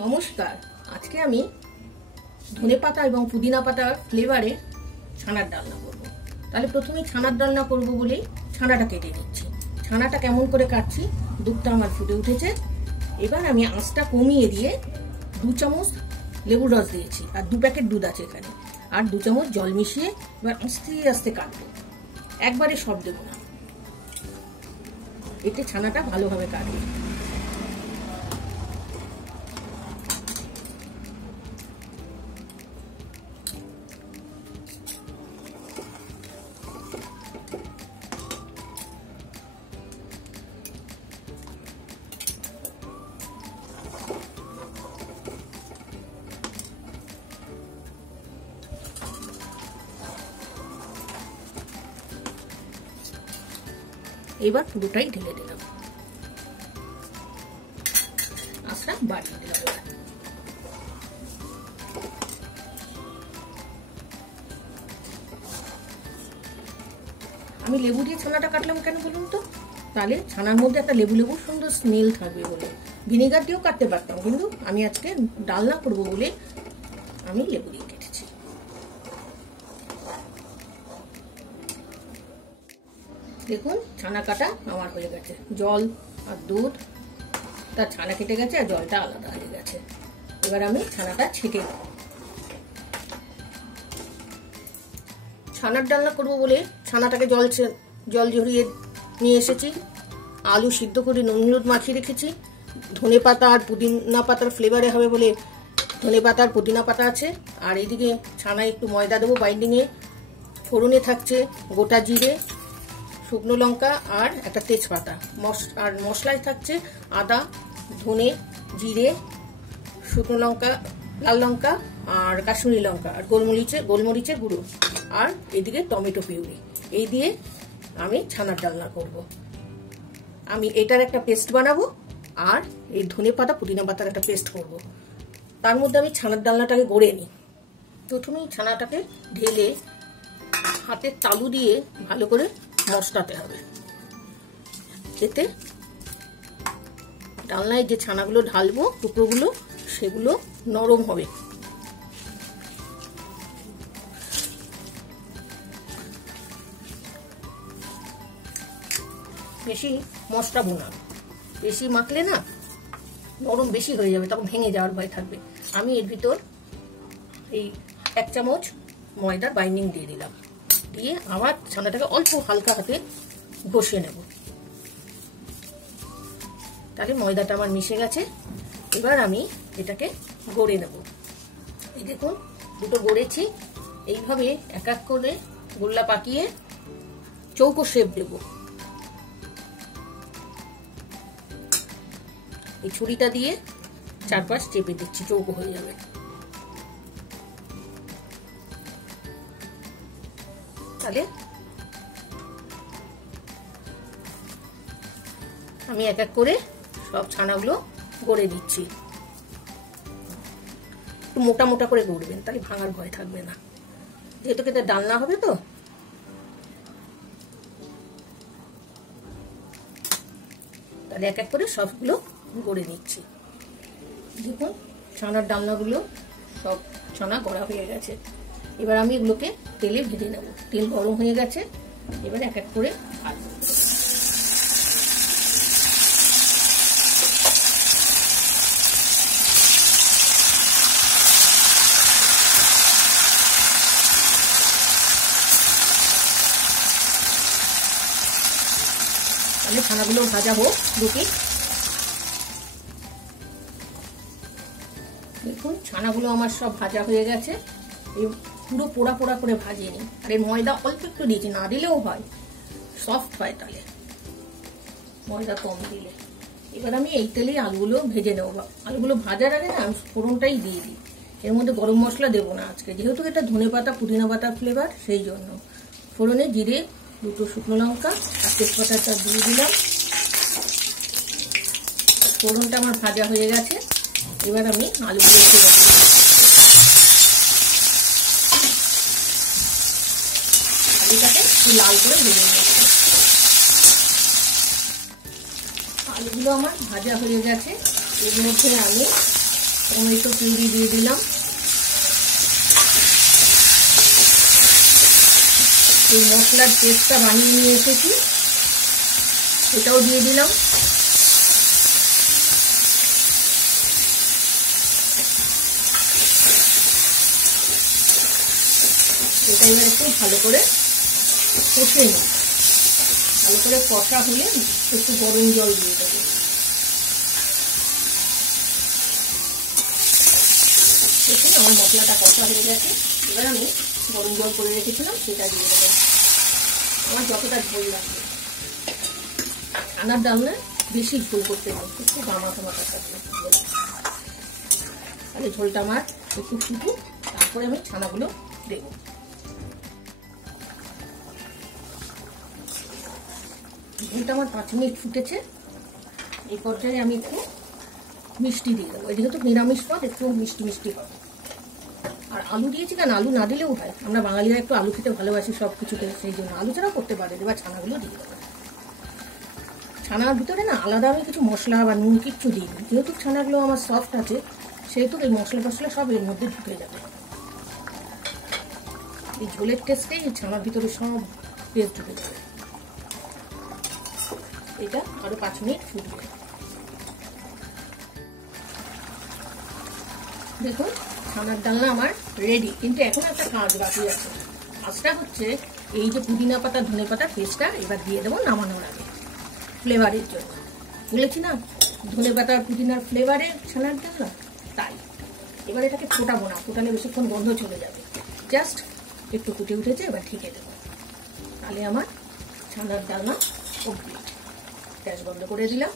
নমস্কার। আজকে আমি ধনেপাতা এবং পুদিনা পাতার ফ্লেভারে ছানার ডালনা করব। তাহলে প্রথমেই ছানার ডালনা করব বলেই ছানাটা কেটে নিচ্ছি। ছানাটা কেমন করে কাটছি, দুধটা আমার ফুটে উঠেছে। এবার আমি আঁচটা কমিয়ে দিয়ে 2 চামচ লেবুর রস দিয়েছি, আর 2 প্যাকেট দুধ আছে এখানে, আর 2 চামচ জল মিশিয়ে এবার আস্তে আস্তে কাটবো, একবারে সব দেবো না, এতে ছানাটা ভালোভাবে কাটবে। এবার পুরোটাই ঢেলে দিলাম, আঁচটা বাড়িয়ে দিলাম। আমি লেবু দিয়ে ছানাটা কাটলাম কেন বলুন তো, তাহলে ছানার মধ্যে একটা লেবু লেবু সুন্দর স্মেল থাকবে বলে। ভিনেগার দিয়েও কাটতে পারতাম, কিন্তু আমি আজকে ডালনা করবো বলে আমি লেবু দিয়ে কেটেছি। দেখুন ছানা কাটা আমার হয়ে গেছে, জল আর দুধ তার ছানা কেটে গেছে, আর জলটা আলাদা হয়ে গেছে। এবার আমি ছানাটা ছেঁকে দেব। ছানার ডালনা করবো বলে ছানাটাকে জল ঝরিয়ে নিয়ে এসেছি। আলু সিদ্ধ করে নুন হলুদ মাখিয়ে রেখেছি। ধনে পাতা আর পুদিনা পাতার ফ্লেভারে হবে বলে ধনে পাতা আর পুদিনা পাতা আছে। আর এইদিকে ছানায় একটু ময়দা দেবো বাইন্ডিংয়ে। ফোড়নে থাকছে গোটা জিরে, শুকনো লঙ্কা আর একটা তেজপাতা। আর মশলায় থাকছে আদা, ধনে, জিরে, শুকনো লঙ্কা, লাল লঙ্কা আর কাশ্মীরি লঙ্কা, আর গোলমরিচের গুঁড়ো, আর এদিকে টমেটো পিউরি। এই দিয়ে আমি ছানার ডালনা করব। আমি এটার একটা পেস্ট বানাবো, আর এই ধনে পাতা পুদিনা পাতার একটা পেস্ট করব। তার মধ্যে আমি ছানার ডালনাটাকে গড়ে নিই। প্রথমেই ছানাটাকে ঢেলে হাতের তালু দিয়ে ভালো করে মশলাতে হবে, এতে ডালনায় যে ছানাগুলো ঢালবো টুকরোগুলো সেগুলো নরম হবে। বেশি মশলাবো না, বেশি মাখলে না নরম বেশি হয়ে যাবে, তখন ভেঙে যাওয়ার ভয় থাকবে। আমি এর ভিতর এই 1 চামচ ময়দার বাইন্ডিং দিয়ে দিলাম, দিয়ে আবার ছানাটাকে অল্প হালকা হাতে ঘষে নেব। তাহলে ময়দাটা আমার মিশে গেছে। এবার আমি এটাকে গড়ে নেব। এই দেখুন দুটো গড়েছি। এইভাবে এক এক করে গোল্লা পাকিয়ে চৌকো শেপ দেব। এই ছুরিটা দিয়ে চারপাশ চেপে দিচ্ছি, চৌকো হয়ে যাবে। তাহলে আমি এক এক করে সব ছানাগুলো গড়ে দিচ্ছি। একটু মোটা মোটা করে গড়বেন, তাহলে ভাঙার ভয় থাকবে না, যেহেতু এটা ডালনা হবে। তো তাহলে এক এক করে সবগুলো গড়ে নিচ্ছি। দেখুন ছানার ডালনাগুলো সব ছানা গড়া হয়ে গেছে। এবার আমি এগুলোকে তেলে ভেজে নেব। তেল গরম হয়ে গেছে, এবার এক এক করে ভাজবো। তাহলে ছানাগুলো ভাজা হোক দুটি। দেখুন ছানাগুলো আমার সব ভাজা হয়ে গেছে। এই পুরো পোড়া পোড়া করে ভাজিয়ে নিই। আর এর ময়দা অল্প একটু দিয়েছি, না দিলেও হয়, সফট হয় তাহলে ময়দা কম দিলে। এবার আমি এই তেলেই আলুগুলো ভেজে নেবো। আলুগুলো ভাজার আগে না আমি ফোড়নটাই দিয়ে দিই। এর মধ্যে গরম মশলা দেবো না আজকে, যেহেতু এটা ধনে পাতা পুদিনা পাতার ফ্লেভার, সেই জন্য। ফোড়নে জিরে, 2টো শুকনো লঙ্কা আর তেজপাতাটা দিয়ে দিলাম। ফোড়নটা আমার ভাজা হয়ে গেছে। এবার আমি আলুগুলো একটু আলুটাকে একটু লাল করে ভেজে নেব। আলুগুলো আমার ভাজা হয়ে গেছে। এর মধ্যে আমি টমেটো পিউরি দিয়ে দিলাম, এই মশলার পেস্টটা বানিয়ে নিয়ে এসেছি এটাও দিয়ে দিলাম, এটা এবার একটু ভালো করে কষে নিই। ভালো করে কষা হলে একটু গরম জল দিয়ে দেবো। দেখুন আমার মশলাটা কষা হয়ে গেছে, এবার আমি গরম জল করে রেখেছিলাম সেটা দিয়ে দেবো। আমার যতটা ঝোল লাগবে, ছানার ডাল না বেশি ঝোল করতে হবে, একটু গামাখা মাখা থাকবে, তাহলে ঝোলটা আমার একটু ফুটুক, তারপরে আমি ছানাগুলো দেবো। ঝোলটা আমার 5 মিনিট ফুটেছে, এই পর্যায়ে আমি একটু মিষ্টি দিয়ে দেবো। যেহেতু নিরামিষ পদ একটু মিষ্টি মিষ্টি হবে। আর আলু দিয়েছি কেন, আলু না দিলেও হয়, আমরা বাঙালিরা একটু আলু খেতে ভালোবাসি সব কিছুতে, সেই জন্য আলু ছাড়াও করতে পারে। এবার ছানাগুলো দিয়ে দেবো। ছানার ভিতরে না আলাদা আমি কিছু মশলা বা নুন কিচ্ছু দিইনি, যেহেতু ছানাগুলো আমার সফট আছে সেহেতু এই মশলা টশলা সব এর মধ্যে ঢুকে যাবে। এই ঝোলের টেস্টেই এই ছানার ভিতরে সব টেস্ট ঢুকে যাবে। এটা আরো 5 মিনিট ফুটবে। দেখুন ছানার ডালনা আমার রেডি, কিন্তু এখন একটা কাজ বাকি আছে। কাজটা হচ্ছে এই যে পুদিনা পাতা ধনে পাতা পেস্টটা এবার দিয়ে দেবো নামানোর আগে, ফ্লেভারের জন্য। বলেছি না ধনে পাতা আর পুদিনার ফ্লেভারে ছানার ডালনা, তাই এবার এটাকে ফোটাবো না, ফোটালে বেশিক্ষণ গন্ধ চলে যাবে। জাস্ট একটু ফুটে উঠেছে, এবার ঢেকে দেবো, তাহলে আমার ছানার ডালনা কমপ্লিট। গ্যাস বন্ধ করে দিলাম।